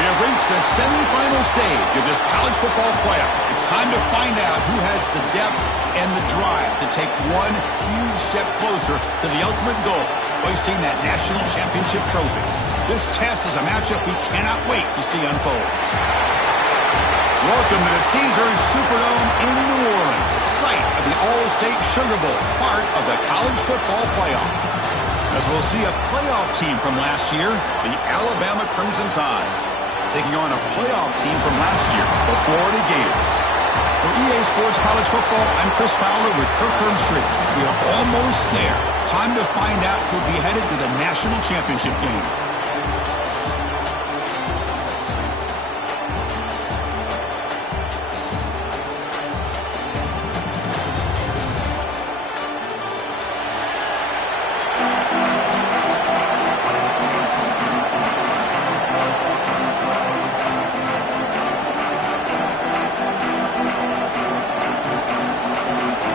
We have reached the semifinal stage of this college football playoff. It's time to find out who has the depth and the drive to take one huge step closer to the ultimate goal, hoisting that national championship trophy. This test is a matchup we cannot wait to see unfold. Welcome to the Caesars Superdome in New Orleans, site of the All-State Sugar Bowl, part of the college football playoff. As we'll see a playoff team from last year, the Alabama Crimson Tide, taking on a playoff team from last year, the Florida Gators. For EA Sports College Football, I'm Chris Fowler with Kirk Herbstreit. We are almost there. Time to find out who'll be headed to the national championship game.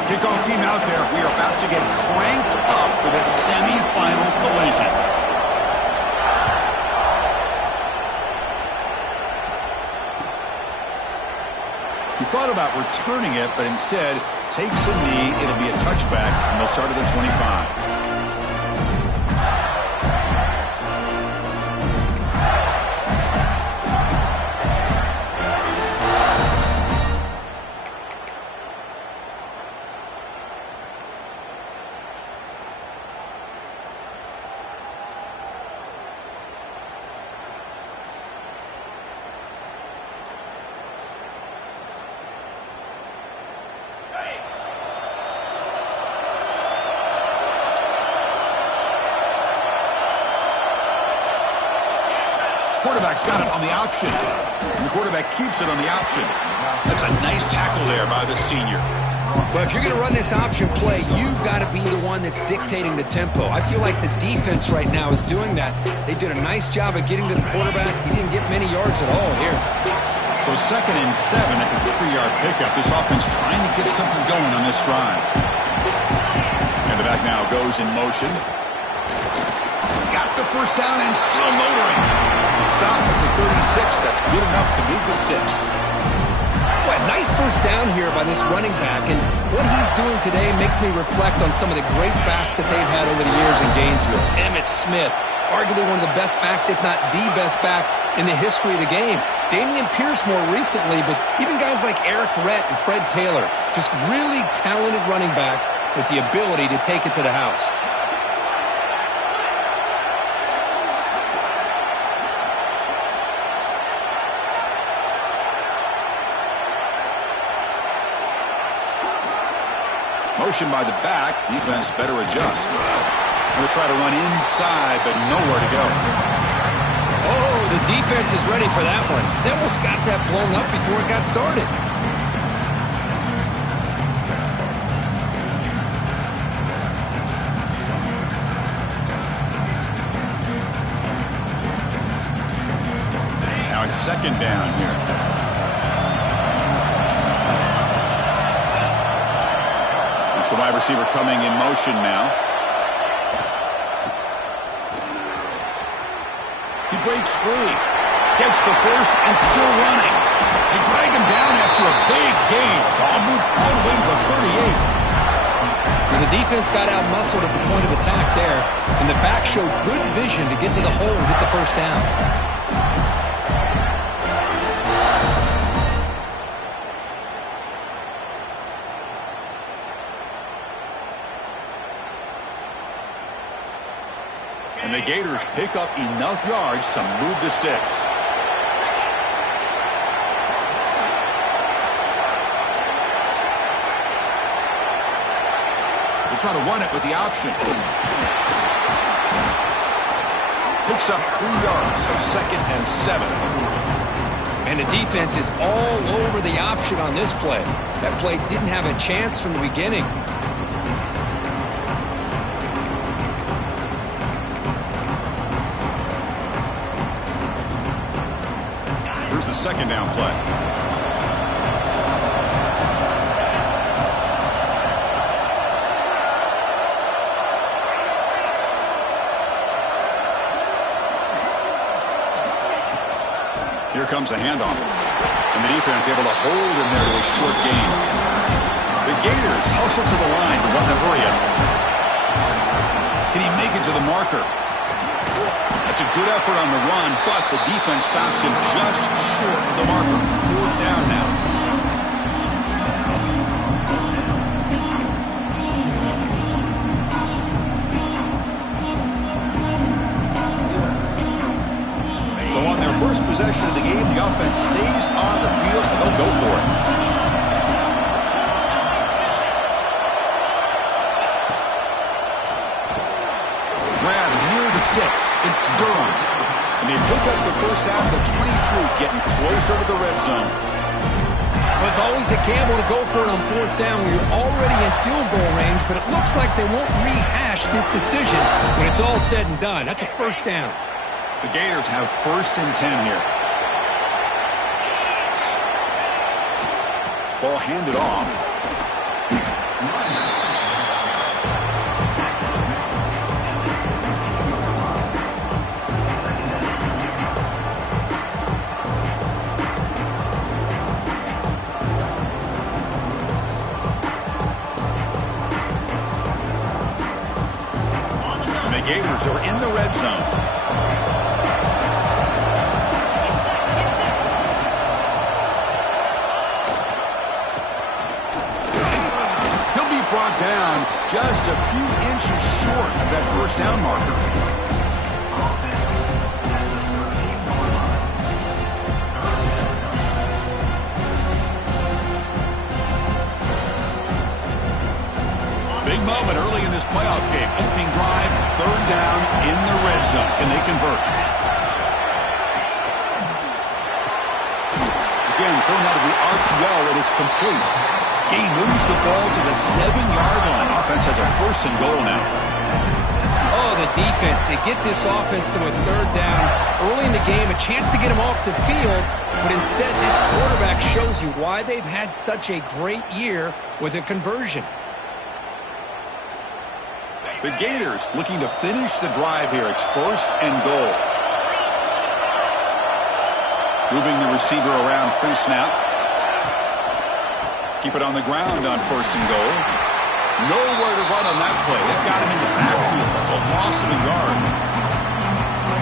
Kickoff team out there. We are about to get cranked up for the semifinal collision. He thought about returning it, but instead takes a knee. It'll be a touchback, and they'll start at the 25. Quarterback's got it on the option. And the quarterback keeps it on the option. That's a nice tackle there by the senior. Well, if you're going to run this option play, you've got to be the one that's dictating the tempo. I feel like the defense right now is doing that. They did a nice job of getting to the quarterback. He didn't get many yards at all here. So 2nd and 7 after the 3-yard pickup. This offense trying to get something going on this drive. And the back now goes in motion. Got the first down and still motoring. Stopped at the 36. That's good enough to move the sticks. Well, nice first down here by this running back. And what he's doing today makes me reflect on some of the great backs that they've had over the years in Gainesville. Emmitt Smith, arguably one of the best backs, if not the best back in the history of the game. Damian Pierce more recently, but even guys like Eric Rhett and Fred Taylor, just really talented running backs with the ability to take it to the house. Motion by the back. Defense better adjust. Going to try to run inside, but nowhere to go. Oh, the defense is ready for that one. They almost got that blown up before it got started. Now it's 2nd down here. It's the wide receiver coming in motion now. He breaks free. Gets the first and still running. They drag him down after a big gain. Ball moved all the way to the 38. Well, the defense got out-muscled at the point of attack there, and the back showed good vision to get to the hole and get the first down. And the Gators pick up enough yards to move the sticks. They'll try to run it with the option. Picks up 3 yards, so 2nd and 7. And the defense is all over the option on this play. That play didn't have a chance from the beginning. Here's the 2nd down play. Here comes a handoff. And the defense able to hold him there to a short gain. The Gators hustle to the line to run the hurry-up. Can he make it to the marker? That's a good effort on the run, but the defense stops him just short of the marker. 4th down now. So on their first possession of the game, the offense stays on the field, and they'll go for it. Grab near the sticks. It's Durham. And they pick up the first half of the 23, getting closer to the red zone. Well, it's always a gamble to go for it on 4th down when you're already in field goal range, but it looks like they won't rehash this decision when it's all said and done. That's a first down. The Gators have 1st and 10 here. Ball handed off. And the Gators are in the red zone. Brought down just a few inches short of that first down marker. Big moment early in this playoff game. Opening drive, 3rd down in the red zone. Can they convert? Again, thrown out of the RPO, and it's complete. He moves the ball to the 7-yard line. Offense has a 1st and goal now. Oh, the defense. They get this offense to a 3rd down early in the game, a chance to get him off the field, but instead this quarterback shows you why they've had such a great year with a conversion. The Gators looking to finish the drive here. It's 1st and goal. Moving the receiver around pre-snap. Keep it on the ground on 1st and goal. Nowhere to run on that play. They've got him in the backfield. That's a loss of a yard.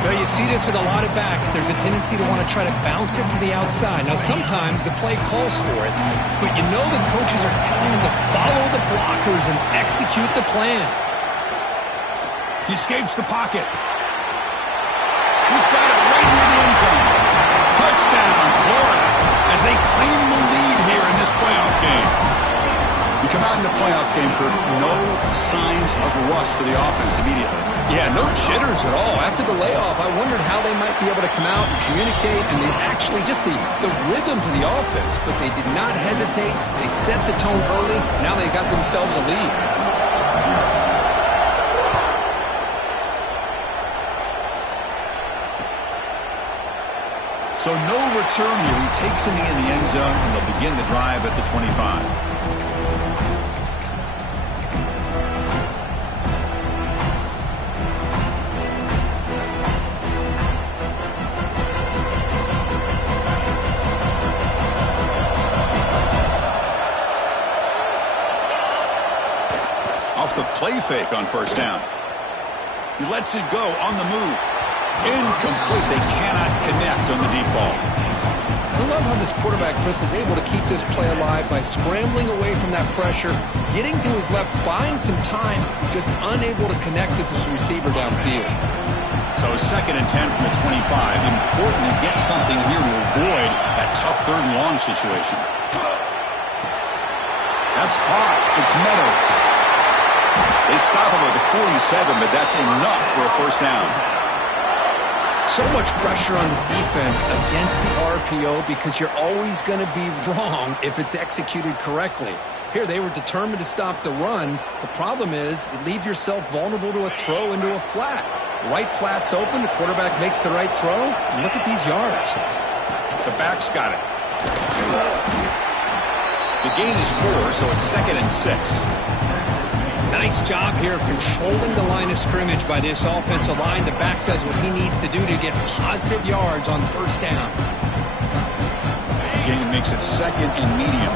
Well, you see this with a lot of backs. There's a tendency to want to try to bounce it to the outside. Now, sometimes the play calls for it, but you know the coaches are telling them to follow the blockers and execute the plan. He escapes the pocket. He's got it right near the end zone. Touchdown, Florida, as they claim the lead here in this playoff game. You come out in the playoff game, Kurt, no signs of rust for the offense immediately. Yeah, no jitters at all. After the layoff, I wondered how they might be able to come out and communicate, and actually just the rhythm to the offense, but they did not hesitate. They set the tone early. Now they got themselves a lead. So no return here. He takes him in the end zone, and they'll begin the drive at the 25. Off the play fake on 1st down. He lets it go on the move. Incomplete. They cannot connect on the deep ball. I love how this quarterback, Chris, is able to keep this play alive by scrambling away from that pressure, getting to his left, buying some time, just unable to connect it to his receiver downfield. So 2nd and 10 from the 25. Important to get something here to avoid that tough 3rd and long situation. That's caught. It's Meadows. They stop him at the 47, but that's enough for a 1st down. So much pressure on the defense against the RPO because you're always going to be wrong if it's executed correctly. Here, they were determined to stop the run. The problem is you leave yourself vulnerable to a throw into a flat. Right flat's open. The quarterback makes the right throw. And look at these yards. The back's got it. The gain is 4, so it's 2nd and 6. Nice job here of controlling the line of scrimmage by this offensive line. The back does what he needs to do to get positive yards on 1st down. Again, makes it second and medium.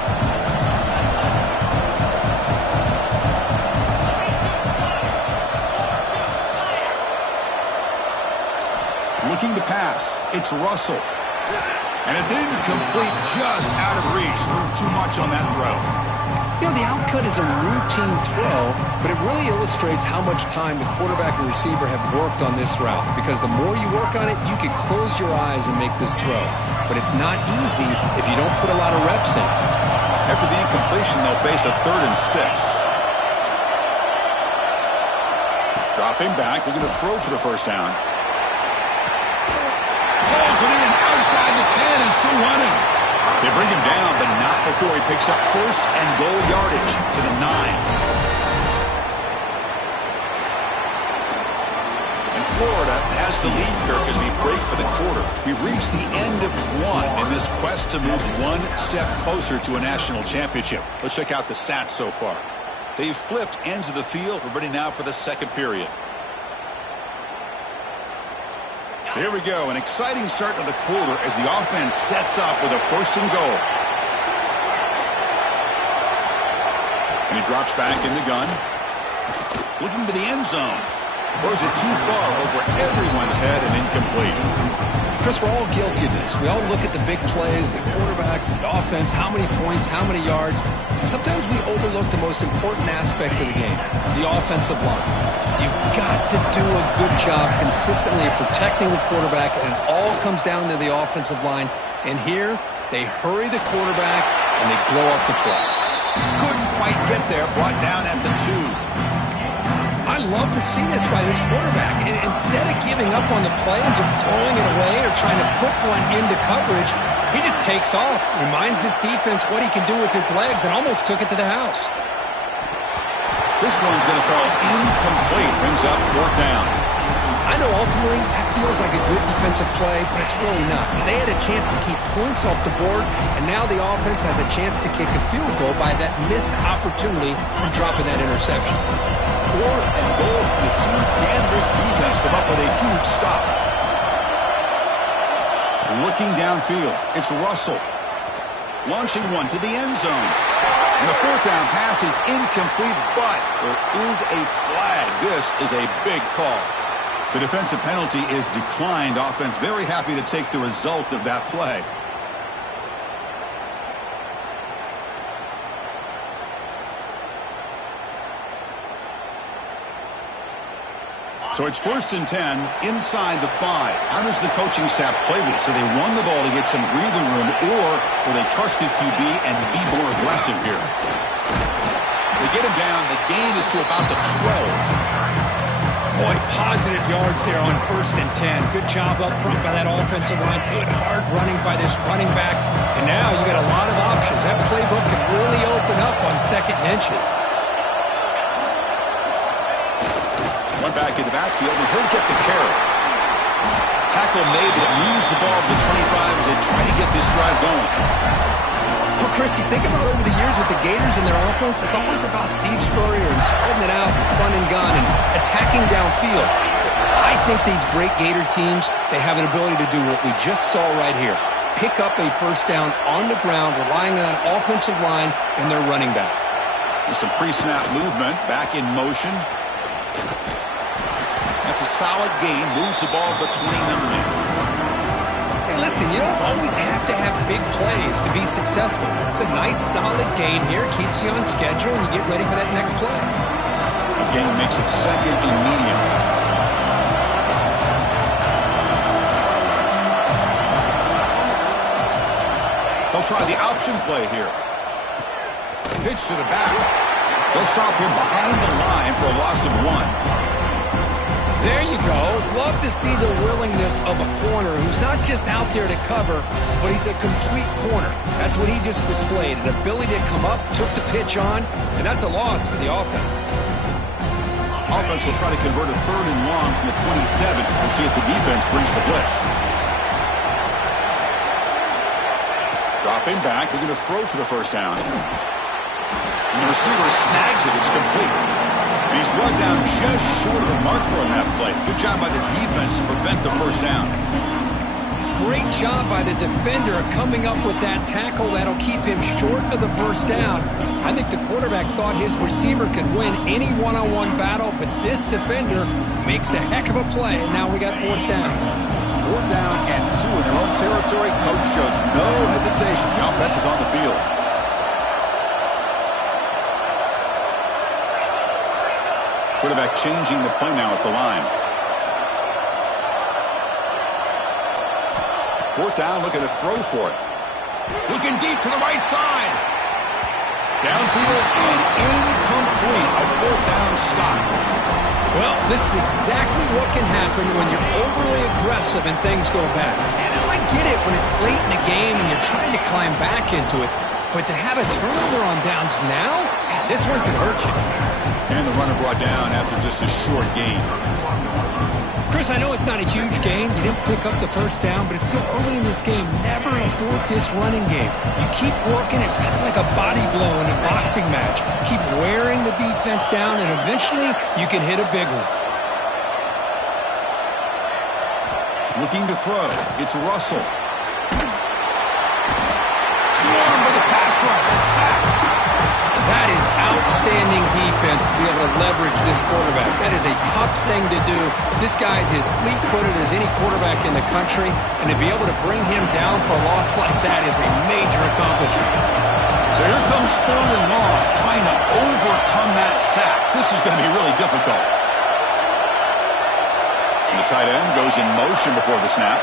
Looking to pass. It's Russell. And it's incomplete, just out of reach. A little too much on that throw. You know, the outcut is a routine throw, but it really illustrates how much time the quarterback and receiver have worked on this route. Because the more you work on it, you can close your eyes and make this throw. But it's not easy if you don't put a lot of reps in. After the incompletion, they'll face a 3rd and 6. Dropping back, looking to throw for the first down. Pulls it in outside the 10 and still running. They bring him down, but not before he picks up 1st and goal yardage to the 9. And Florida has the lead, Kirk, as we break for the quarter. We've reached the end of 1 in this quest to move 1 step closer to a national championship. Let's check out the stats so far. They've flipped ends of the field. We're ready now for the second period. So here we go, an exciting start to the quarter as the offense sets up with a 1st and goal. And he drops back in the gun. Looking to the end zone. Throws it too far over everyone's head and incomplete. Chris, we're all guilty of this. We all look at the big plays, the quarterbacks, the offense, how many points, how many yards. And sometimes we overlook the most important aspect of the game, the offensive line. You've got to do a good job consistently of protecting the quarterback, and it all comes down to the offensive line. And here, they hurry the quarterback, and they blow up the play. Couldn't quite get there, brought down at the 2. I love to see this by this quarterback. And instead of giving up on the play and just throwing it away or trying to put one into coverage, he just takes off, reminds his defense what he can do with his legs, and almost took it to the house. This one's going to fall incomplete. Brings up 4th down. I know ultimately that feels like a good defensive play, but it's really not. They had a chance to keep points off the board, and now the offense has a chance to kick a field goal by that missed opportunity and dropping that interception. 4th and goal. The team can this defense come up with a huge stop. Looking downfield, it's Russell. Launching one to the end zone. And the 4th down pass is incomplete, but there is a flag. This is a big call. The defensive penalty is declined. Offense very happy to take the result of that play. So it's 1st and 10 inside the 5. How does the coaching staff play this? So they run the ball to get some breathing room, or will they trust the QB and be more aggressive here? They get him down. The gain is to about the 12. Boy, positive yards there on 1st and 10. Good job up front by that offensive line. Good hard running by this running back. And now you got a lot of options. That playbook can really open up on 2nd and inches. One back in the backfield, and he'll get the carry. Tackle made, but it moves the ball to the 25 as they try to get this drive going. Well, Chris, you think about over the years with the Gators and their offense, it's always about Steve Spurrier and spreading it out and fun and gun and attacking downfield. I think these great Gator teams, they have an ability to do what we just saw right here. Pick up a 1st down on the ground, relying on an offensive line and their running back. With some pre-snap movement, back in motion. That's a solid gain, moves the ball to the 29. Hey, listen, you don't always have to have big plays to be successful. It's a nice, solid gain here, keeps you on schedule, and you get ready for that next play. Again, it makes it 2nd and medium. They'll try the option play here. Pitch to the back. They'll stop him behind the line for a loss of 1. There you go. Love to see the willingness of a corner who's not just out there to cover, but he's a complete corner. That's what he just displayed, an ability to come up, took the pitch on, and that's a loss for the offense. Offense will try to convert a 3rd and long from the 27. We'll see if the defense brings the blitz. Dropping back, they're going to throw for the 1st down. And the receiver snags it. It's complete. And he's brought down just short of the marker on that play. Good job by the defense to prevent the 1st down. great job by the defender coming up with that tackle that'll keep him short of the first down. I think the quarterback thought his receiver could win any one-on-one battle, but this defender makes a heck of a play, and now we got fourth down. 4th down and 2 in their own territory. Coach shows no hesitation. The offense is on the field. Quarterback changing the play now at the line. 4th down, looking to throw for it. Looking deep to the right side. Downfield and incomplete. A 4th down stop. Well, this is exactly what can happen when you're overly aggressive and things go bad. And I get it when it's late in the game and you're trying to climb back into it. But to have a turnover on downs now, this one could hurt you. And the runner brought down after just a short gain. Chris, I know it's not a huge gain. You didn't pick up the first down, but it's still early in this game. Never abort this running game. You keep working. It's kind of like a body blow in a boxing match. Keep wearing the defense down, and eventually you can hit a big one. Looking to throw. It's Russell. Swarmed by the pass rush. A sack. That is outstanding defense to be able to leverage this quarterback. That is a tough thing to do. This guy's as fleet-footed as any quarterback in the country, and to be able to bring him down for a loss like that is a major accomplishment. So here comes third and long, trying to overcome that sack. This is going to be really difficult. And the tight end goes in motion before the snap.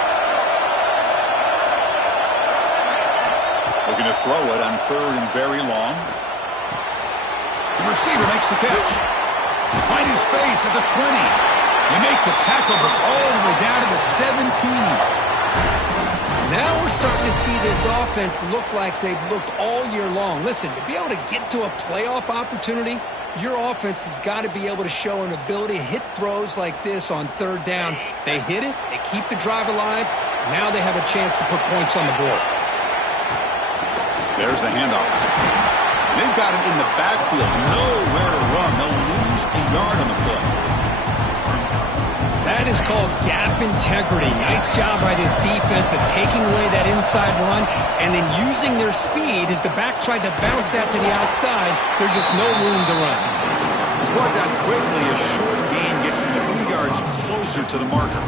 Looking to throw it on 3rd and very long. The receiver makes the catch. Finding space at the 20. They make the tackle, but all the way down to the 17. Now we're starting to see this offense look like they've looked all year long. Listen, to be able to get to a playoff opportunity, your offense has got to be able to show an ability to hit throws like this on 3rd down. They hit it, they keep the drive alive. Now they have a chance to put points on the board. There's the handoff. They've got him in the backfield. Nowhere to run. They'll lose a yard on the play. That is called gap integrity. Nice job by this defense of taking away that inside run and then using their speed as the back tried to bounce that to the outside. There's just no room to run. He's brought down quickly. A short gain gets them a few yards closer to the marker.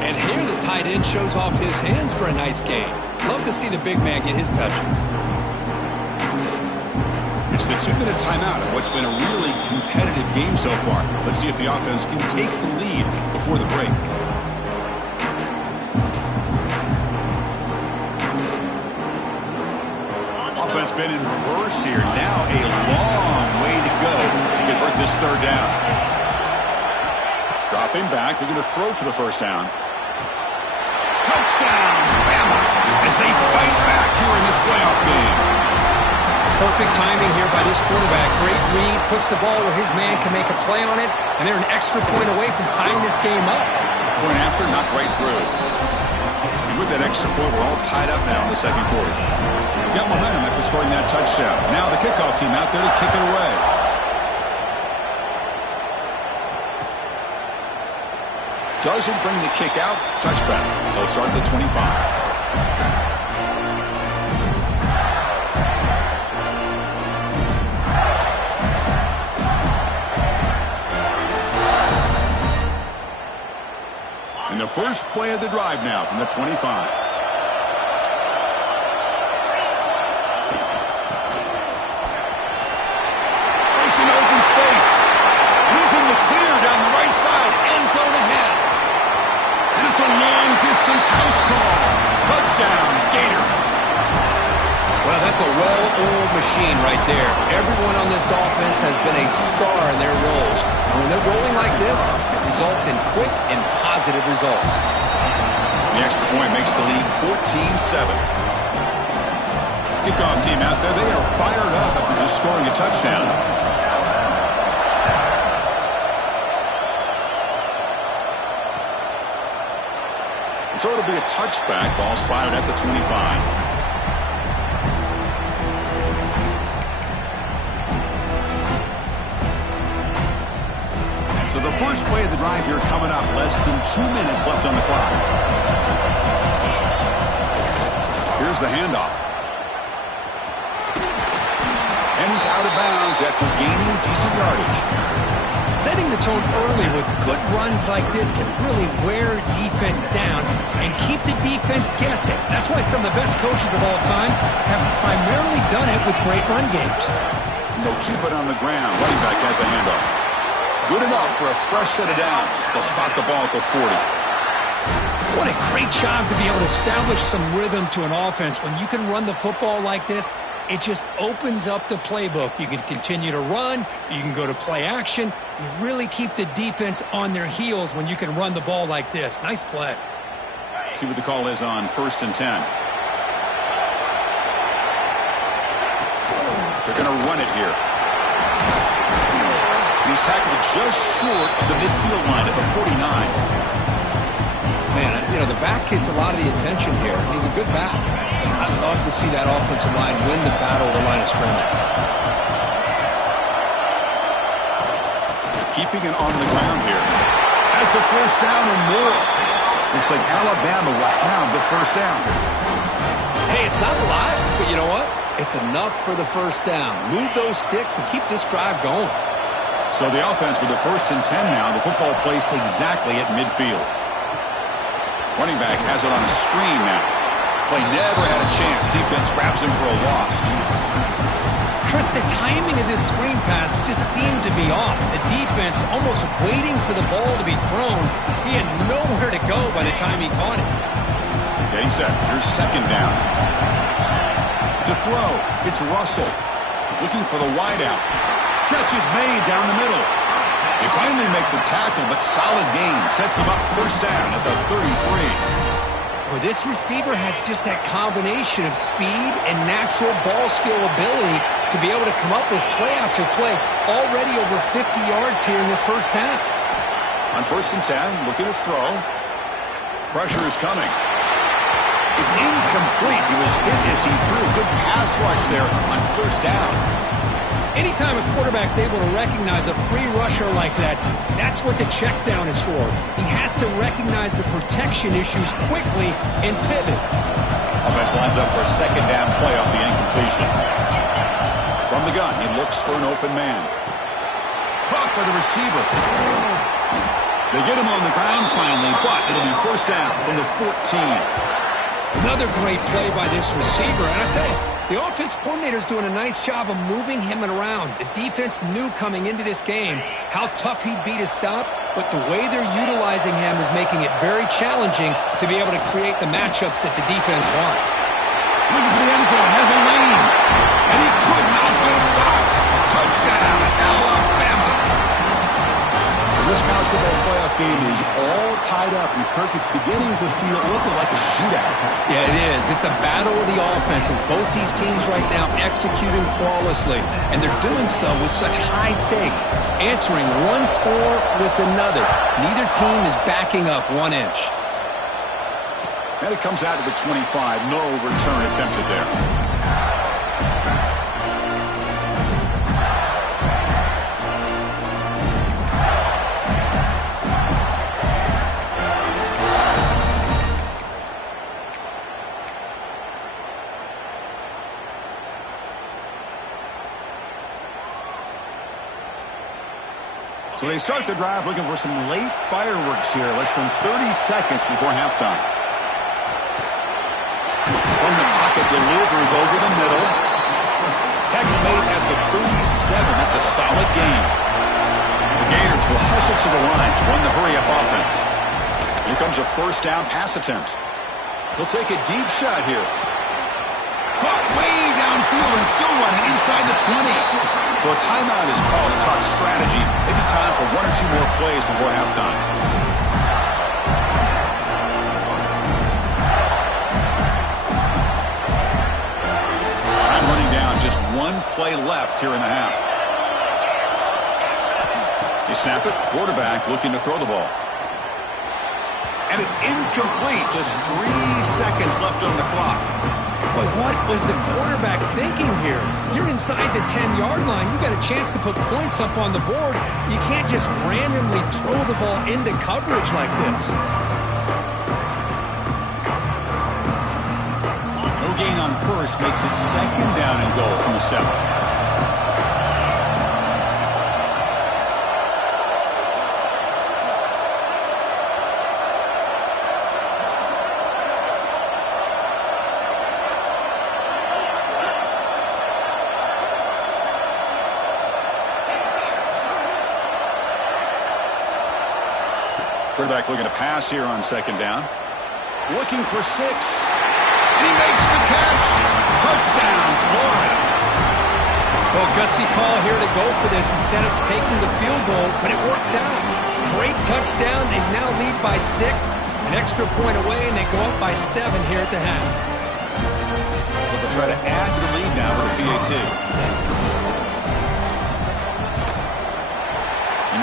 And here the tight end shows off his hands for a nice gain. Love to see the big man get his touches. It's the 2-minute timeout of what's been a really competitive game so far. Let's see if the offense can take the lead before the break. Offense been in reverse here. Now a long way to go to convert this 3rd down. Dropping back. They're going to throw for the first down. Touchdown, Bama, as they fight back here in this playoff game. Perfect timing here by this quarterback. Great read, puts the ball where his man can make a play on it, and they're an extra point away from tying this game up. Point after, knocked right through. And with that extra point, we're all tied up now in the second quarter. Got momentum after scoring that touchdown. Now the kickoff team out there to kick it away. Doesn't bring the kick out. Touchback. They'll start at the 25. And the first play of the drive now from the 25. Makes an open space. And he's in the clear down the right side. End zone ahead. And it's a long-distance house call. Touchdown, Gators. Well, that's a well-oiled machine right there. Everyone on this offense has been a star in their roles. And when they're rolling like this, it results in quick and positive results. The extra point makes the lead 14-7. Kickoff team out there. They are fired up after just scoring a touchdown. And so it'll be a touchback. Ball spotted at the 25. So the first play of the drive here coming up. Less than 2 minutes left on the clock. Here's the handoff. And he's out of bounds after gaining decent yardage. Setting the tone early with good runs like this can really wear defense down and keep the defense guessing. That's why some of the best coaches of all time have primarily done it with great run games. They'll keep it on the ground. Running back has the handoff. Good enough for a fresh set of downs. They'll spot the ball at the 40. What a great job to be able to establish some rhythm to an offense. When you can run the football like this, it just opens up the playbook. You can continue to run. You can go to play action. You really keep the defense on their heels when you can run the ball like this. Nice play. See what the call is on 1st and 10. They're going to run it here. He's tackled just short of the midfield line at the 49. Man, you know, the back gets a lot of the attention here. He's a good back. I'd love to see that offensive line win the battle of the line of scrimmage. Keeping it on the ground here. Has the first down and more. Looks like Alabama will have the first down. Hey, it's not a lot, but you know what? It's enough for the first down. Move those sticks and keep this drive going. So the offense with the 1st and 10 now. The football placed exactly at midfield. Running back has it on a screen now. Play never had a chance. Defense grabs him for a loss. Chris, the timing of this screen pass just seemed to be off. The defense almost waiting for the ball to be thrown. He had nowhere to go by the time he caught it. Getting set. Here's second down. To throw, it's Russell. Looking for the wideout. Catch is made down the middle. They finally make the tackle, but solid gain. Sets him up first down at the 33. For this receiver has just that combination of speed and natural ball skill ability to be able to come up with play after play. Already over 50 yards here in this first half. On 1st and 10, looking to throw. Pressure is coming. It's incomplete. He was hit as he threw. Good pass rush there on first down. Anytime a quarterback's able to recognize a free rusher like that, that's what the check down is for. He has to recognize the protection issues quickly and pivot. Offense lines up for a second down play off the incompletion. From the gun, he looks for an open man. Caught by the receiver. They get him on the ground finally, but it'll be first down from the 14. Another great play by this receiver, and I tell you, the offense coordinator's doing a nice job of moving him around. The defense knew coming into this game how tough he'd be to stop, but the way they're utilizing him is making it very challenging to be able to create the matchups that the defense wants. Looking for the end zone, has a lane, and he could not be stopped. Touchdown, Alabama. This college football playoff game is all tied up, and Kirk, it's beginning to feel a little bit like a shootout. Yeah, it is. It's a battle of the offenses. Both these teams right now executing flawlessly, and they're doing so with such high stakes, answering one score with another. Neither team is backing up 1 inch. And it comes out to the 25. No return attempted there. So they start the drive looking for some late fireworks here. Less than 30 seconds before halftime. From the pocket, delivers over the middle. Tackle made at the 37. That's a solid gain. The Gators will hustle to the line to run the hurry-up offense. Here comes a first down pass attempt. He'll take a deep shot here. Caught way downfield and still running inside the 20. So a timeout is called to talk strategy. Maybe time for 1 or 2 more plays before halftime. Time running down. Just 1 play left here in the half. They snap it. Quarterback looking to throw the ball. And it's incomplete. Just 3 seconds left on the clock. Boy, what was the quarterback thinking here? You're inside the 10-yard line. You got a chance to put points up on the board. You can't just randomly throw the ball into coverage like this. No gain on first makes it second down and goal from the 7. Quarterback looking to pass here on second down. Looking for 6. And he makes the catch. Touchdown, Florida. Well, gutsy call here to go for this instead of taking the field goal, but it works out. Great touchdown. They now lead by 6. An extra point away, and they go up by 7 here at the half. They'll try to add to the lead now with a PAT.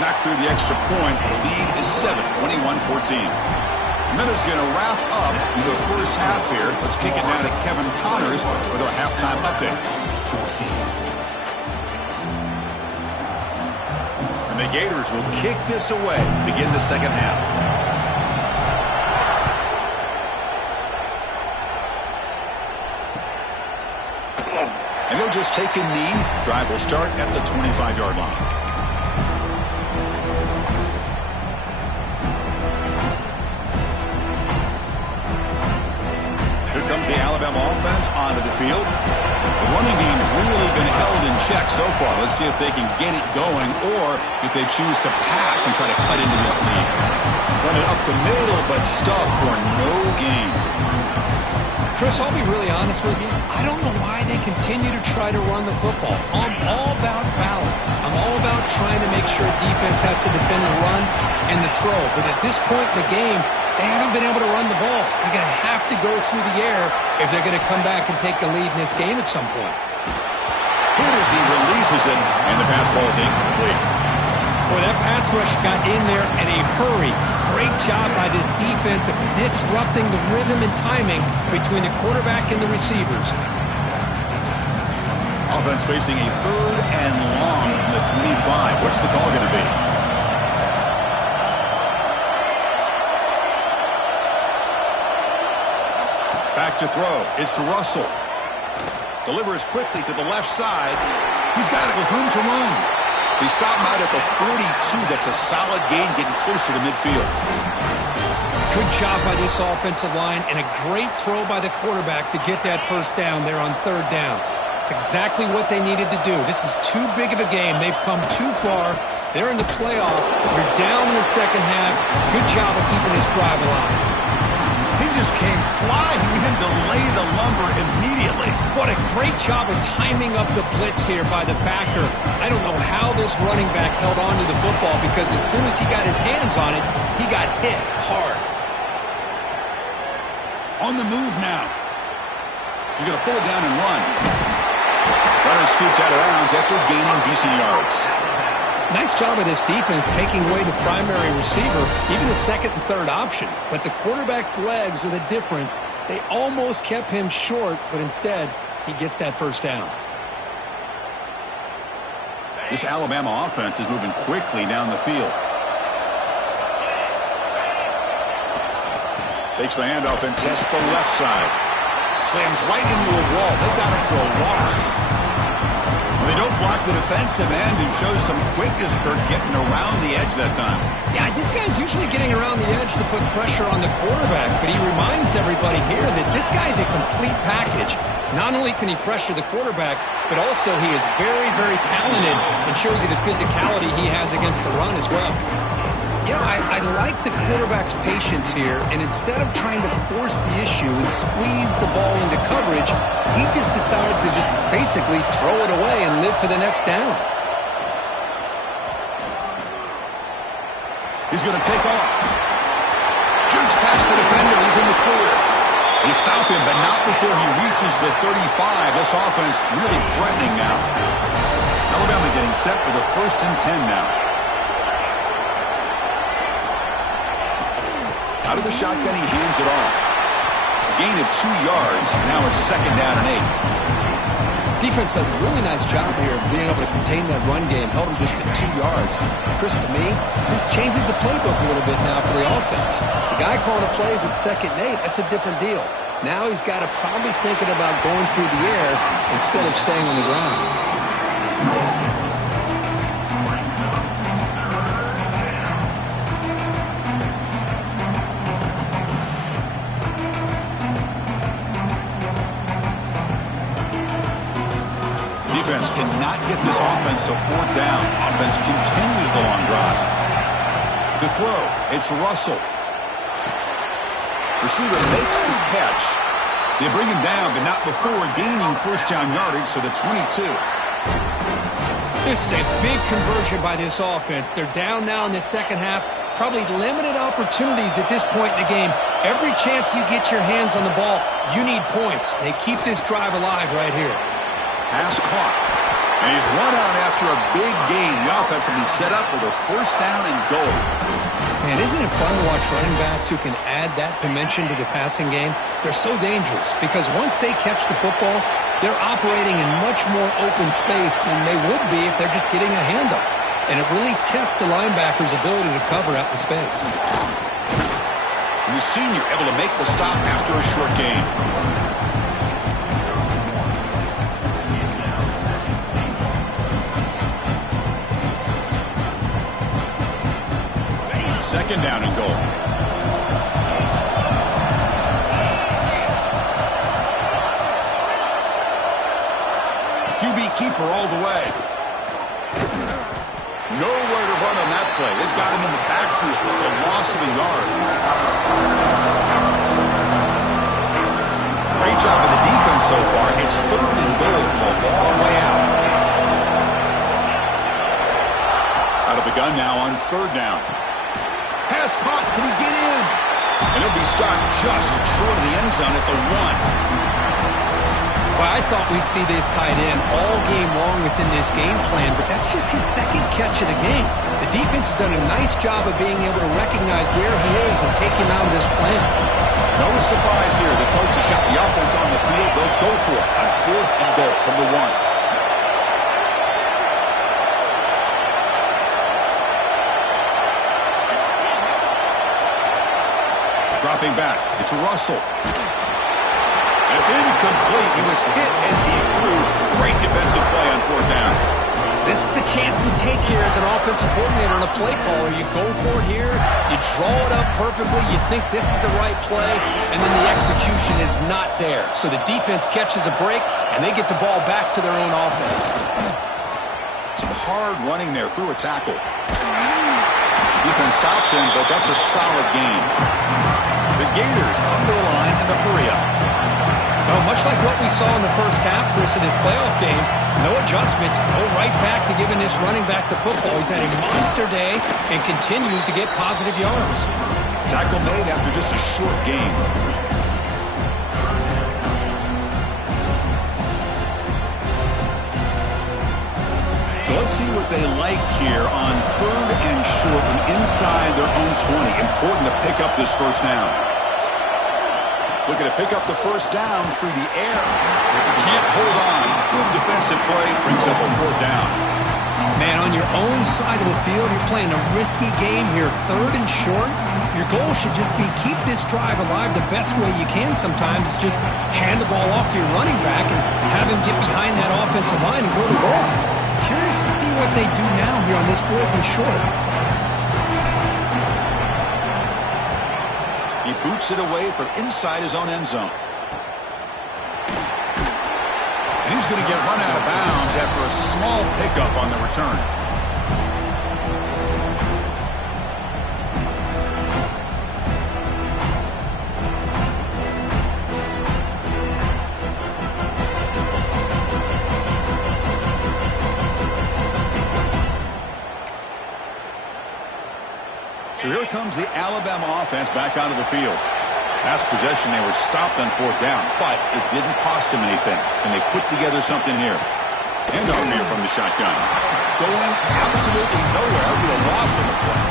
Knocked through the extra point. The lead is 7, 21-14. Miller's going to wrap up the first half here. Let's kick it down to Kevin Connors with our halftime update. And the Gators will kick this away to begin the second half. And they'll just take a knee. Drive will start at the 25-yard line. Comes the Alabama offense onto the field. The running game's really been held in check so far. Let's see if they can get it going or if they choose to pass and try to cut into this lead. Run it up the middle, but stuff for no gain. Chris, I'll be really honest with you. I don't know why they continue to try to run the football. I'm all about balance. I'm all about trying to make sure defense has to defend the run and the throw. But at this point in the game, they haven't been able to run the ball. They're going to have to go through the air if they're going to come back and take the lead in this game at some point. Hit as he releases it, and the pass ball is incomplete. Boy, that pass rush got in there in a hurry. Great job by this defense of disrupting the rhythm and timing between the quarterback and the receivers. Offense facing a 3rd and long from the 25. What's the call going to be? Back to throw. It's Russell. Delivers quickly to the left side. He's got it with room to run. He stopped him out at the 42. That's a solid gain, getting closer to midfield. Good job by this offensive line and a great throw by the quarterback to get that first down there on 3rd down. It's exactly what they needed to do. This is too big of a game. They've come too far. They're in the playoff. You're down in the second half. Good job of keeping this drive alive. He just came flying in to lay the lumber immediately. What a great job of timing up the blitz here by the backer. I don't know how this running back held on to the football because as soon as he got his hands on it, he got hit hard. On the move now. He's going to pull it down and run. Runner scoots out of bounds after gaining decent yards. Nice job of this defense taking away the primary receiver, even the 2nd and 3rd option. But the quarterback's legs are the difference. They almost kept him short, but instead, he gets that first down. This Alabama offense is moving quickly down the field. Takes the handoff and tests the left side. Slams right into a wall. They got him for a loss. They don't block the defensive end, who shows some quickness, Kurt, getting around the edge that time. Yeah, this guy's usually getting around the edge to put pressure on the quarterback, but he reminds everybody here that this guy's a complete package. Not only can he pressure the quarterback, but also he is very, very talented and shows you the physicality he has against the run as well. You know, I like the quarterback's patience here, and instead of trying to force the issue and squeeze the ball into coverage, he just decides to just basically throw it away and live for the next down. He's going to take off. Jerks past the defender. He's in the clear. They stop him, but not before he reaches the 35. This offense really threatening now. Alabama getting set for the 1st and 10 now. Out of the shotgun, he hands it off. Gain of 2 yards. Now it's 2nd down and 8. Defense does a really nice job here of being able to contain that run game. Held him just at 2 yards. Chris, to me, this changes the playbook a little bit now for the offense. The guy calling the plays at 2nd and 8, that's a different deal. Now he's got to probably thinking about going through the air instead of staying on the ground. Defense cannot get this offense to 4th down. Offense continues the long drive. To throw, it's Russell. Receiver makes the catch. They bring him down, but not before gaining 1st down yardage to the 22. This is a big conversion by this offense. They're down now in the second half. Probably limited opportunities at this point in the game. Every chance you get your hands on the ball, you need points. They keep this drive alive right here. Pass caught. And he's run out after a big gain. The offense will be set up with a 1st down and goal. Man, isn't it fun to watch running backs who can add that dimension to the passing game? They're so dangerous because once they catch the football, they're operating in much more open space than they would be if they're just getting a handoff. And it really tests the linebacker's ability to cover out in space. The senior able to make the stop after a short gain. 2nd down and goal. QB keeper all the way. Nowhere to run on that play. They've got him in the backfield. It's a loss of a yard. Great job of the defense so far. It's 3rd and goal from a long way out. Out of the gun now on 3rd down. Pass caught. Can he get in? And he'll be stopped just short of the end zone at the 1. Well, I thought we'd see this tight end all game long within this game plan, but that's just his 2nd catch of the game. The defense has done a nice job of being able to recognize where he is and take him out of this plan. No surprise here. The coach has got the offense on the field. They'll go for it on 4th and goal from the 1. Dropping back. It's Russell. It's incomplete. He was hit as he threw. Great defensive play on 4th down. This is the chance you take here as an offensive coordinator and a play caller. You go for it here. You draw it up perfectly. You think this is the right play, and then the execution is not there. So the defense catches a break, and they get the ball back to their own offense. Some hard running there through a tackle. Defense stops him, but that's a solid gain. The Gators come to the line in the hurry up. Well, much like what we saw in the first half, Chris, in this playoff game, no adjustments, go right back to giving this running back the football. He's had a monster day and continues to get positive yards. Tackle made after just a short game. So let's see what they like here on 3rd and short from inside their own 20. Important to pick up this 1st down. Looking to pick up the 1st down through the air. Can't hold on. Good defensive play. Brings up a 4th down. Man, on your own side of the field, you're playing a risky game here. 3rd and short. Your goal should just be keep this drive alive the best way you can sometimes. Is just hand the ball off to your running back and have him get behind that offensive line and go to work. Curious to see what they do now here on this 4th and short. He boots it away from inside his own end zone. And he's going to get run out of bounds after a small pickup on the return. So here comes the Alabama offense back onto the field. Last possession, they were stopped on 4th down, but it didn't cost them anything. And they put together something here. Handoff here from the shotgun. Going absolutely nowhere with a loss on the play.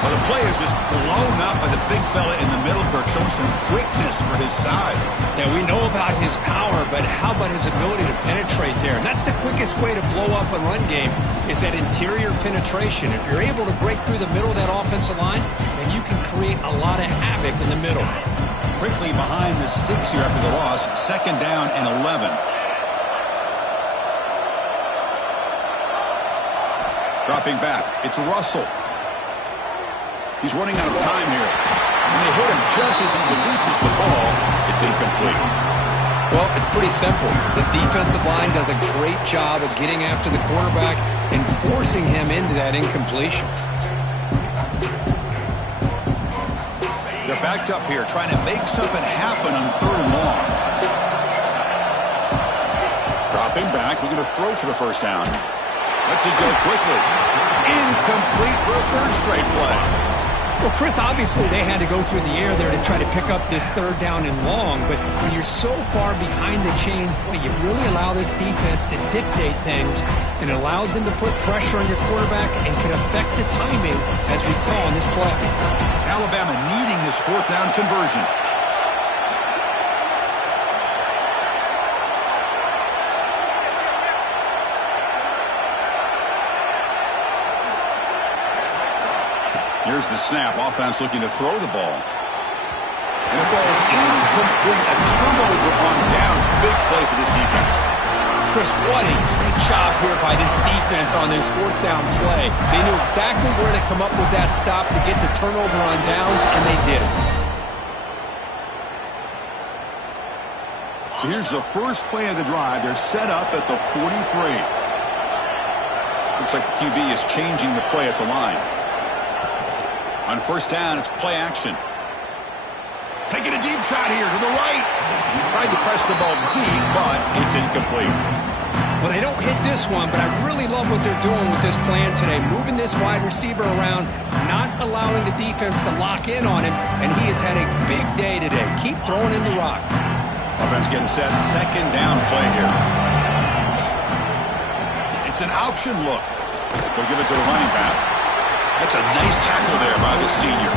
Well, the play is just blown up by the big fella in the middle, Kirk, showing some quickness for his size. Yeah, we know about his power, but how about his ability to penetrate there? And that's the quickest way to blow up a run game, is that interior penetration. If you're able to break through the middle of that offensive line, then you can create a lot of havoc in the middle. Quickly behind the sticks here after the loss. 2nd down and 11. Dropping back, it's Russell. He's running out of time here. And they hit him just as he releases the ball. It's incomplete. Well, it's pretty simple. The defensive line does a great job of getting after the quarterback and forcing him into that incompletion. They're backed up here, trying to make something happen on 3rd and long. Dropping back, looking to throw for the 1st down. Lets it go quickly. Incomplete for a 3rd straight play. Well, Chris, obviously they had to go through the air there to try to pick up this 3rd down and long, but when you're so far behind the chains, boy, you really allow this defense to dictate things, and it allows them to put pressure on your quarterback and can affect the timing, as we saw in this play. Alabama needing this 4th down conversion. Here's the snap. Offense looking to throw the ball. And it falls incomplete. A turnover on downs. Big play for this defense. Chris, what a great job here by this defense on this 4th down play. They knew exactly where to come up with that stop to get the turnover on downs, and they did it. So here's the first play of the drive. They're set up at the 43. Looks like the QB is changing the play at the line. On 1st down, it's play action. Taking a deep shot here to the right. Tried to press the ball deep, but it's incomplete. Well, they don't hit this one, but I really love what they're doing with this plan today. Moving this wide receiver around, not allowing the defense to lock in on him, and he has had a big day today. Keep throwing in the rock. Offense getting set. 2nd down play here. It's an option look. They'll give it to the running back. That's a nice tackle there by the senior.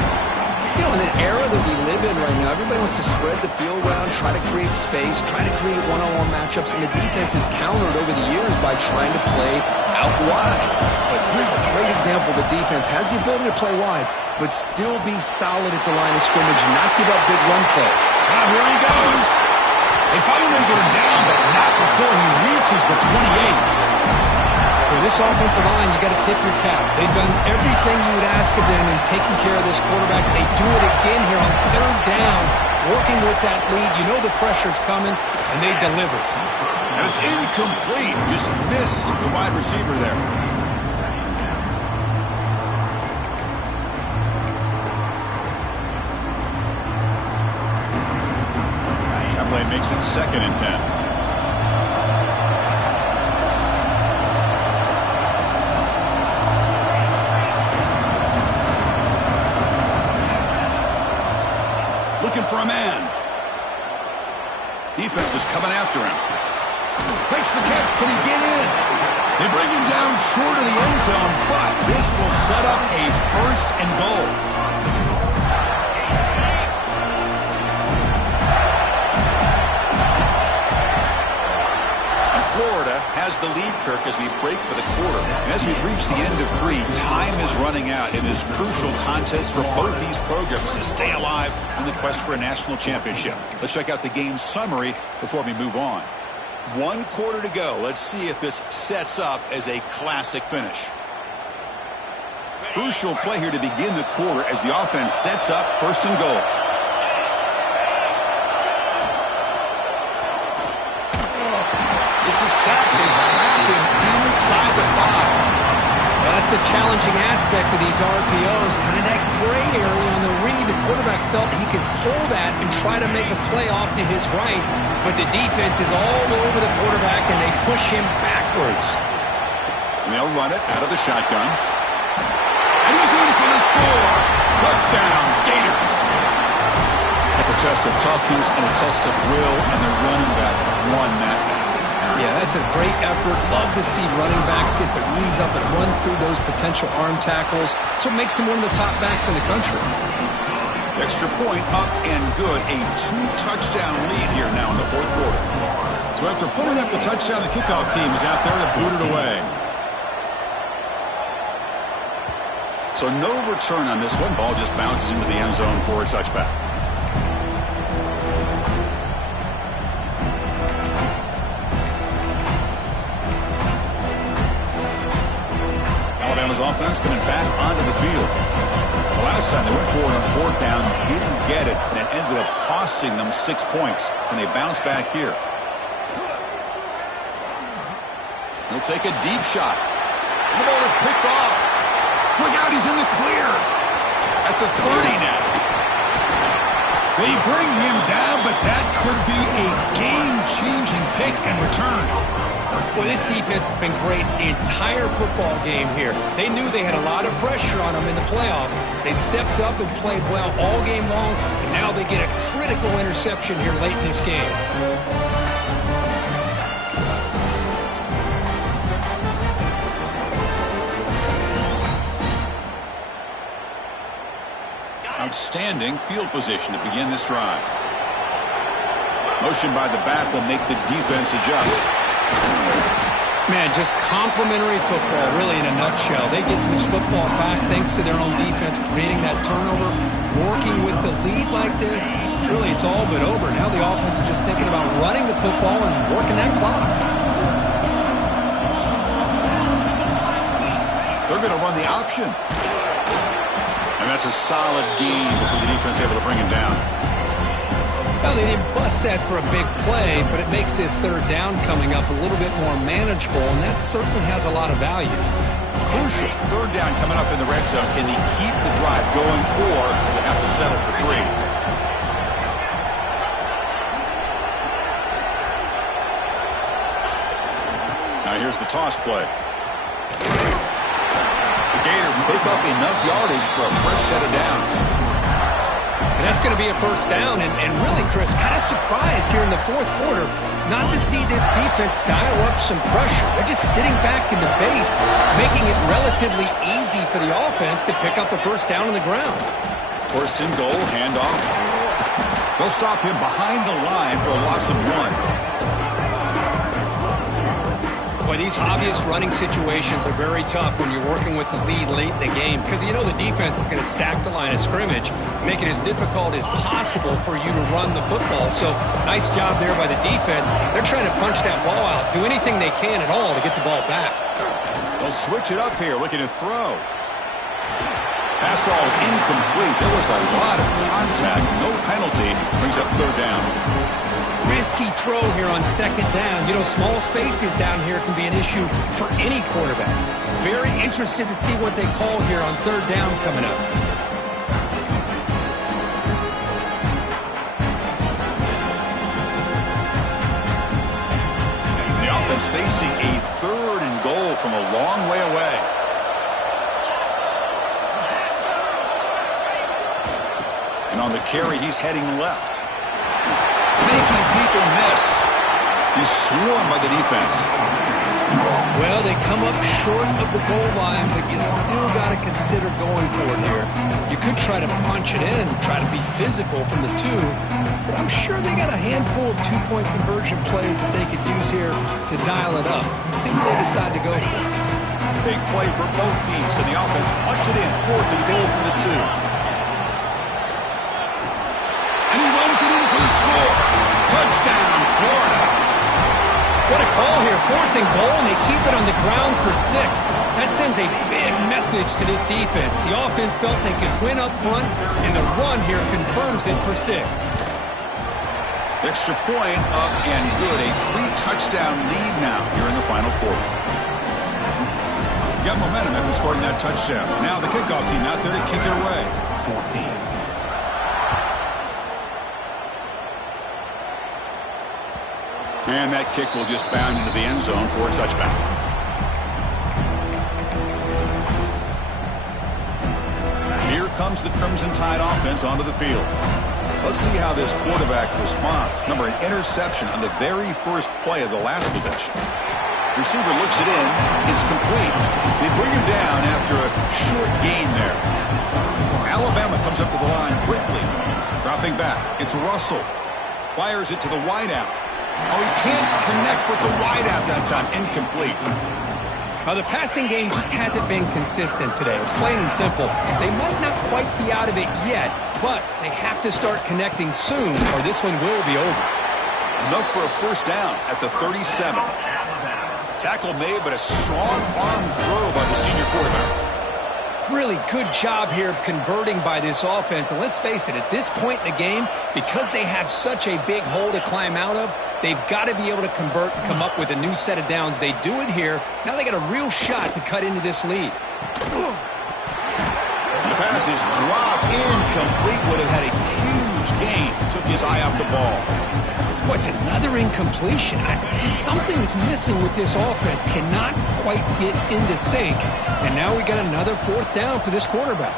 You know, in an era that we live in right now, everybody wants to spread the field around, try to create space, try to create one-on-one matchups, and the defense has countered over the years by trying to play out wide. But here's a great example. The defense has the ability to play wide, but still be solid at the line of scrimmage and not give up big run plays. Now here he goes. They finally get him down, but not before he reaches the 28. For this offensive line, you got to tip your cap. They've done everything you would ask of them in taking care of this quarterback. They do it again here on 3rd down, working with that lead. You know the pressure's coming, and they deliver. And it's incomplete. Just missed the wide receiver there. That play makes it 2nd and 10. Looking for a man. Defense is coming after him. Makes the catch. Can he get in? They bring him down short of the end zone, but this will set up a 1st and goal. Florida has the lead, Kirk, as we break for the quarter. And as we reach the end of 3, time is running out in this crucial contest for both these programs to stay alive in the quest for a national championship. Let's check out the game summary before we move on. 1 quarter to go. Let's see if this sets up as a classic finish. Crucial play here to begin the quarter as the offense sets up 1st and goal. It's a sack. They trapped him inside the 5. Well, that's the challenging aspect of these RPOs, kind of that gray area on the read. The quarterback felt he could pull that and try to make a play off to his right, but the defense is all over the quarterback, and they push him backwards. And they'll run it out of the shotgun. And he's in for the score. Touchdown, Gators. That's a test of toughness and a test of will, and the running back won that battle. Yeah, that's a great effort. Love to see running backs get their knees up and run through those potential arm tackles. That's what makes him one of the top backs in the country. Extra point up and good. A 2-touchdown lead here now in the fourth quarter. So after putting up the touchdown, the kickoff team is out there to boot it away. So no return on this one. Ball just bounces into the end zone for a touchback. Alabama's offense coming back onto the field. The last time they went for it on fourth down, didn't get it, and it ended up costing them 6 points. And they bounce back here. He'll take a deep shot. The ball is picked off. Look out, he's in the clear. At the 30 now. They bring him down, but that could be a game-changing pick and return. Well, this defense has been great the entire football game here. They knew they had a lot of pressure on them in the playoff. They stepped up and played well all game long, and now they get a critical interception here late in this game. Outstanding field position to begin this drive. Motion by the back will make the defense adjust. Man, just complimentary football, really, in a nutshell. They get this football back thanks to their own defense, creating that turnover, working with the lead like this. Really, it's all but over. Now the offense is just thinking about running the football and working that clock. They're going to run the option. And that's a solid gain before the defense able to bring him down. Well, they didn't bust that for a big play, but it makes this third down coming up a little bit more manageable, and that certainly has a lot of value. Crucial. Third down coming up in the red zone. Can he keep the drive going, or will they have to settle for 3? Now here's the toss play. Gators pick up enough yardage for a fresh set of downs. And that's going to be a first down. And really, Chris, kind of surprised here in the fourth quarter not to see this defense dial up some pressure. They're just sitting back in the base, making it relatively easy for the offense to pick up a first down on the ground. First and goal, handoff. They'll stop him behind the line for a loss of 1. Boy, these obvious running situations are very tough when you're working with the lead late in the game because you know the defense is going to stack the line of scrimmage, make it as difficult as possible for you to run the football. So nice job there by the defense. They're trying to punch that ball out, do anything they can at all to get the ball back. They'll switch it up here, looking to throw. Pass ball is incomplete. There was a lot of contact. No penalty. Brings up third down. Risky throw here on second down. You know, small spaces down here can be an issue for any quarterback. Very interested to see what they call here on third down coming up. The offense facing a third and goal from a long way away. And on the carry, he's heading left. Making people miss. He's swarmed by the defense. Well, they come up short of the goal line, but you still got to consider going for it here. You could try to punch it in, try to be physical from the 2, but I'm sure they got a handful of two-point conversion plays that they could use here to dial it up. See what they decide to go for. Big play for both teams. Can the offense punch it in? Fourth and goal from the 2. And he runs it in for the score. Touchdown, Florida. What a call here. Fourth and goal, and they keep it on the ground for 6. That sends a big message to this defense. The offense felt they could win up front, and the run here confirms it for 6. Extra point up and good. A 3-touchdown lead now here in the final quarter. Got momentum after scoring that touchdown. Now the kickoff team out there to kick it away. 14. And that kick will just bound into the end zone for a touchback. Here comes the Crimson Tide offense onto the field. Let's see how this quarterback responds. Number, an interception on the very first play of the last possession. Receiver looks it in. It's complete. They bring him down after a short gain there. Alabama comes up to the line quickly. Dropping back. It's Russell. Fires it to the wideout. Oh, he can't connect with the wideout that time. Incomplete. Now, the passing game just hasn't been consistent today. It's plain and simple. They might not quite be out of it yet, but they have to start connecting soon or this one will be over. Enough for a first down at the 37. Tackle made, but a strong arm throw by the senior quarterback. Really good job here of converting by this offense. And let's face it, at this point in the game, because they have such a big hole to climb out of, they've got to be able to convert and come up with a new set of downs. They do it here. Now they got a real shot to cut into this lead. The pass is dropped incomplete. Would have had a huge gain. Took his eye off the ball. What's another incompletion? Just something is missing with this offense. Cannot quite get into sync. And now we got another fourth down for this quarterback.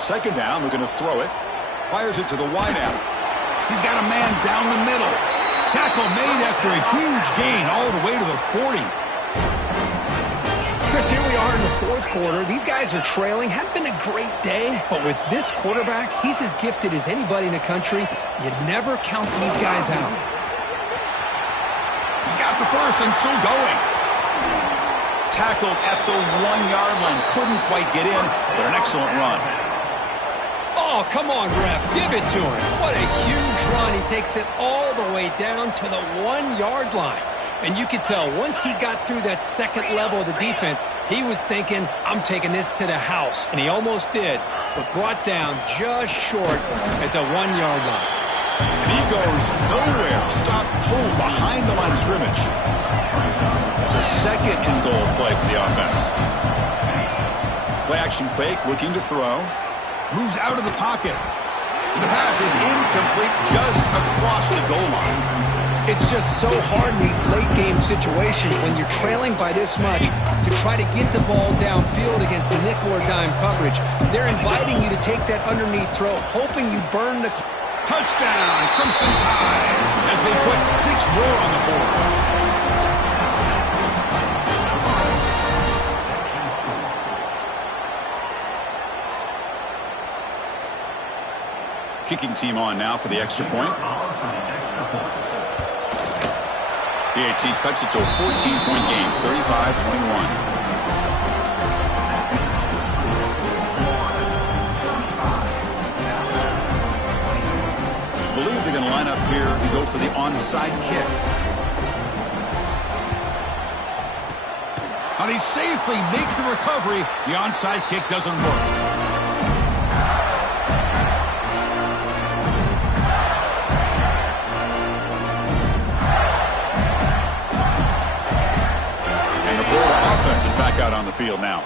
Second down, we're going to throw it. Fires it to the wideout. He's got a man down the middle. Tackle made after a huge gain all the way to the 40. Chris, here we are in the fourth quarter. These guys are trailing. Hadn't been a great day, but with this quarterback, he's as gifted as anybody in the country. You never count these guys out. He's got the first and still going. Tackled at the 1-yard line. Couldn't quite get in, but an excellent run. Oh, come on, ref. Give it to him. What a huge run. He takes it all the way down to the 1-yard line. And you could tell once he got through that second level of the defense, he was thinking, I'm taking this to the house. And he almost did, but brought down just short at the 1-yard line. And he goes nowhere. Stop cold behind the line of scrimmage. It's a second and goal play for the offense. Play action fake, looking to throw. Moves out of the pocket. The pass is incomplete just across the goal line. It's just so hard in these late-game situations when you're trailing by this much to try to get the ball downfield against the nickel or dime coverage. They're inviting you to take that underneath throw, hoping you burn the touchdown, Crimson Tide, as they put 6 more on the board. Kicking team on now for the extra point. The AT cuts it to a 14-point game, 35-21. I believe they're going to line up here and go for the onside kick. Now they safely make the recovery. The onside kick doesn't work. Out on the field now.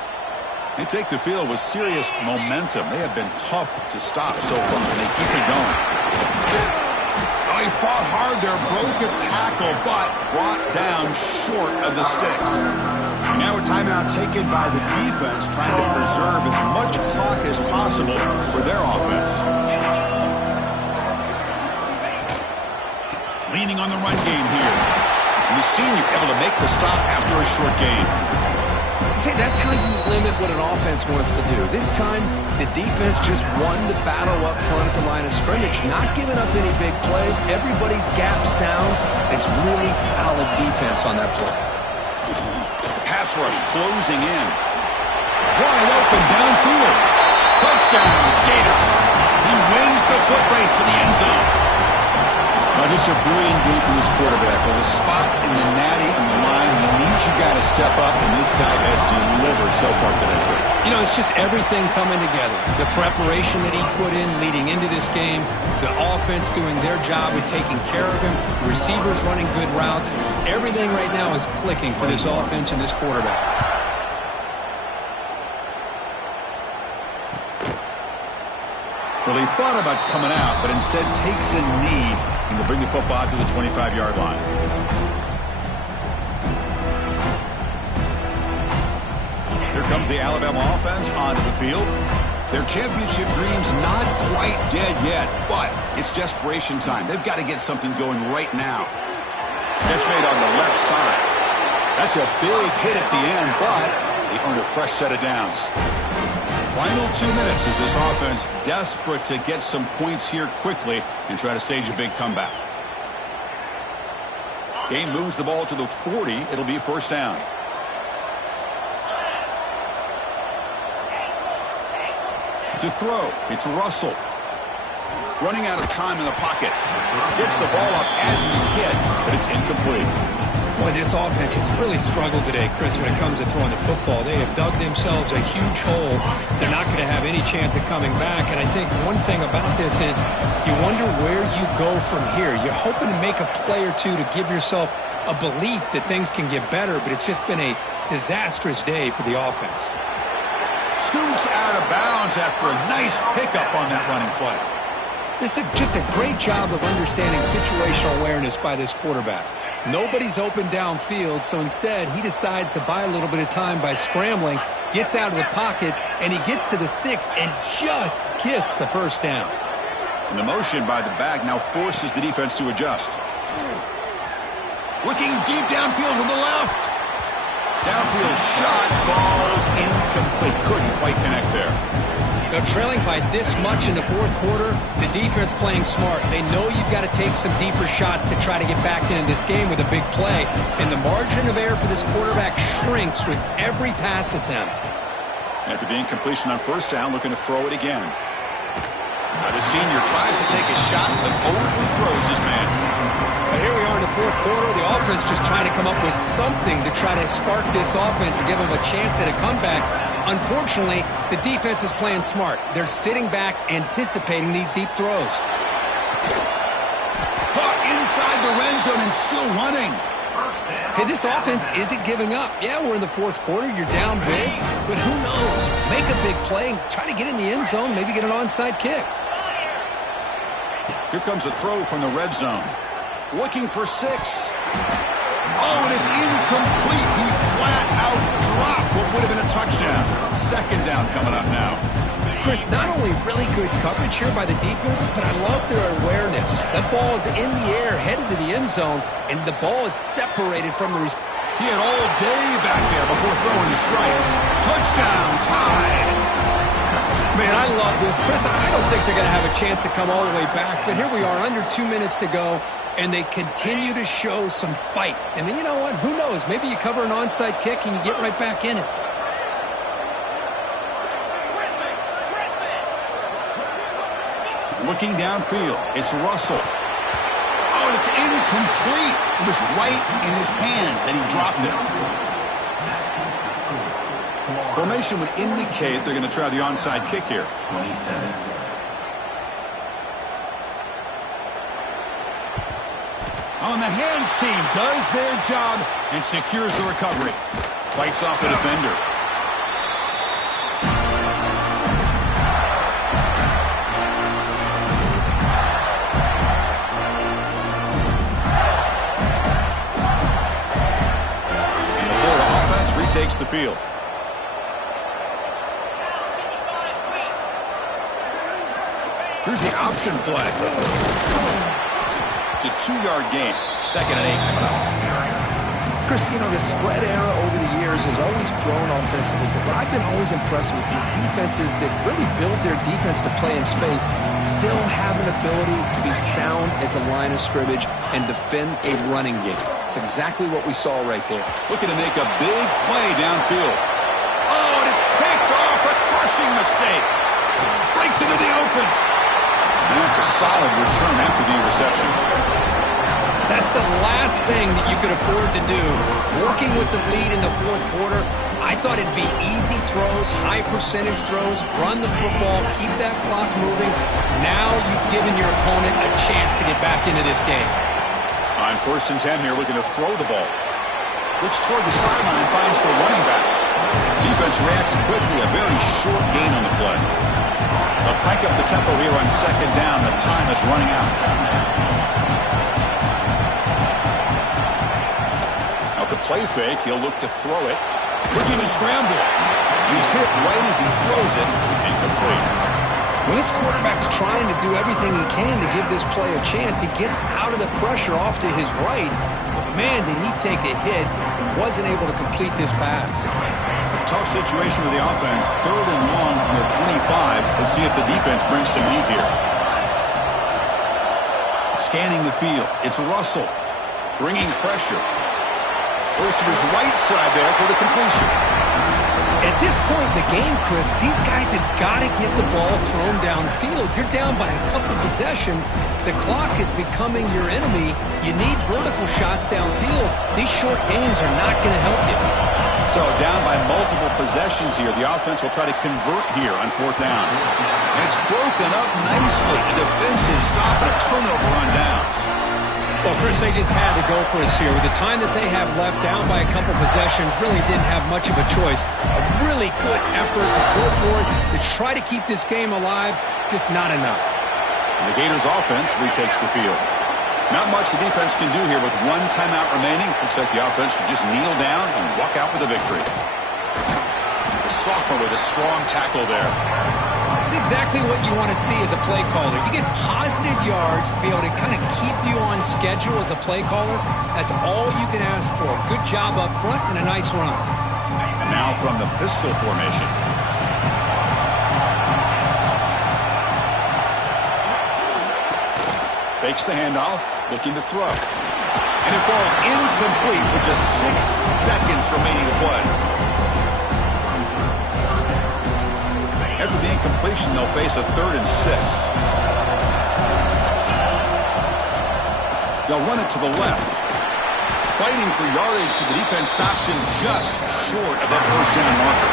They take the field with serious momentum. They have been tough to stop so far, and they keep it going. Oh, he fought hard there, broke a tackle, but brought down short of the sticks. And now a timeout taken by the defense, trying to preserve as much clock as possible for their offense. Leaning on the run game here. And the senior able to make the stop after a short gain. See, that's how you limit what an offense wants to do. This time, the defense just won the battle up front at the line of scrimmage, not giving up any big plays. Everybody's gap sound. It's really solid defense on that play. Pass rush closing in. Wide open downfield. Touchdown, Gators. He wins the foot race to the end zone. Now just a brilliant game for this quarterback. With a spot in the natty on the line, he needs you guy to step up, and this guy has delivered so far today. You know, it's just everything coming together. The preparation that he put in leading into this game, the offense doing their job with taking care of him, receivers running good routes. Everything right now is clicking for this offense and this quarterback. Well, he thought about coming out, but instead takes a knee and will bring the football to the 25-yard line. Here comes the Alabama offense onto the field. Their championship dream's not quite dead yet, but it's desperation time. They've got to get something going right now. Catch made on the left side. That's a big hit at the end, but they earn a fresh set of downs. Final 2 minutes as this offense desperate to get some points here quickly and try to stage a big comeback. Game moves the ball to the 40. It'll be first down. To throw, it's Russell. Running out of time in the pocket. Gets the ball up as he's hit, but it's incomplete. Boy, this offense has really struggled today, Chris, when it comes to throwing the football. They have dug themselves a huge hole. They're not going to have any chance of coming back. And I think one thing about this is you wonder where you go from here. You're hoping to make a play or two to give yourself a belief that things can get better, but it's just been a disastrous day for the offense. Scoots out of bounds after a nice pickup on that running play. This is just a great job of understanding situational awareness by this quarterback. Nobody's open downfield, so instead he decides to buy a little bit of time by scrambling, gets out of the pocket, and he gets to the sticks and just gets the first down. And the motion by the back now forces the defense to adjust. Looking deep downfield to the left. Downfield shot falls incomplete. Couldn't quite connect there. Now, trailing by this much in the fourth quarter, the defense playing smart. They know you've got to take some deeper shots to try to get back into this game with a big play. And the margin of error for this quarterback shrinks with every pass attempt. After the incompletion on first down, looking to throw it again. Now the senior tries to take a shot, but overthrows his man. But here we are in the fourth quarter. The offense just trying to come up with something to try to spark this offense and give them a chance at a comeback. Unfortunately, the defense is playing smart. They're sitting back, anticipating these deep throws. Caught inside the red zone and still running. Hey, this offense isn't giving up. Yeah, we're in the fourth quarter. You're down big. But who knows? Make a big play. Try to get in the end zone. Maybe get an onside kick. Here comes a throw from the red zone. Looking for 6. Oh, and it's incomplete. He flat out dropped what would have been a touchdown. Second down coming up now. Chris, not only really good coverage here by the defense, but I love their awareness. That ball is in the air, headed to the end zone, and the ball is separated from the receiver. He had all day back there before throwing his strike. Touchdown, tied. Man, I love this. Chris, I don't think they're going to have a chance to come all the way back, but here we are, under 2 minutes to go, and they continue to show some fight. And then you know what? Who knows? Maybe you cover an onside kick and you get right back in it. Looking downfield, it's Russell. Oh, it's incomplete. It was right in his hands, and he dropped it. Formation would indicate they're going to try the onside kick here. 27. On the hands team does their job and secures the recovery. Fights off the defender. And the Florida offense retakes the field. Here's the option play. It's a 2-yard gain. 2nd and 8 coming up. Chris, you know, the spread era over the years has always grown offensively, but I've been always impressed with the defenses that really build their defense to play in space, still have an ability to be sound at the line of scrimmage and defend a running game. It's exactly what we saw right there. Looking to make a big play downfield. Oh, and it's picked off. A crushing mistake. Breaks into the open. And that's a solid return after the interception. That's the last thing that you could afford to do. Working with the lead in the fourth quarter, I thought it'd be easy throws, high percentage throws, run the football, keep that clock moving. Now you've given your opponent a chance to get back into this game. On 1st and 10 here, looking to throw the ball. Looks toward the sideline, finds the running back. Defense reacts quickly, a very short gain on the play. They'll crank up the tempo here on 2nd down. The time is running out. Off the play fake, he'll look to throw it. Looking to scramble. He's hit right as he throws it, incomplete. When this quarterback's trying to do everything he can to give this play a chance, he gets out of the pressure off to his right. But man, did he take a hit and wasn't able to complete this pass. Tough situation for the offense. 3rd and long from their 25. Let's see if the defense brings some heat here. Scanning the field. It's Russell. Bringing pressure. Goes to his right side there for the completion. At this point in the game, Chris, these guys have got to get the ball thrown downfield. You're down by a couple of possessions. The clock is becoming your enemy. You need vertical shots downfield. These short gains are not going to help you. So down by multiple possessions here. The offense will try to convert here on 4th down. And it's broken up nicely. A defensive stop and a turnover on downs. Well, Chris, they just had to go for us here. With the time that they have left, down by a couple possessions, really didn't have much of a choice. A really good effort to go for it, to try to keep this game alive, just not enough. And the Gators offense retakes the field. Not much the defense can do here with 1 timeout remaining. Looks like the offense can just kneel down and walk out with a victory. The sophomore with a strong tackle there. It's exactly what you want to see as a play caller. You get positive yards to be able to kind of keep you on schedule as a play caller. That's all you can ask for. Good job up front and a nice run. And now from the pistol formation. Fakes the handoff, looking to throw. And it falls incomplete with just 6 seconds remaining to play. After the incompletion, they'll face a 3rd and 6. They'll run it to the left. Fighting for yardage, but the defense stops him just short of that 1st down marker.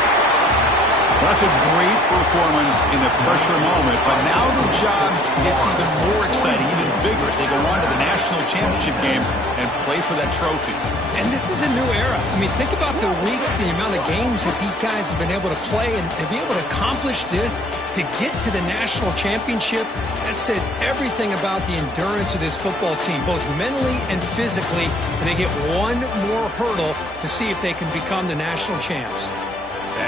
Well, that's a great performance in the pressure moment, but now the job gets even more exciting, even bigger as they go on to the national championship game and play for that trophy. And this is a new era. I mean, think about the weeks, the amount of games that these guys have been able to play, and to be able to accomplish this, to get to the national championship, that says everything about the endurance of this football team, both mentally and physically, and they get one more hurdle to see if they can become the national champs.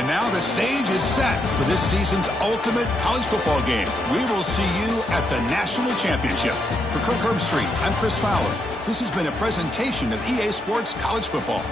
And now the stage is set for this season's ultimate college football game. We will see you at the national championship. For Kirk Herbstreit, I'm Chris Fowler. This has been a presentation of EA Sports College Football.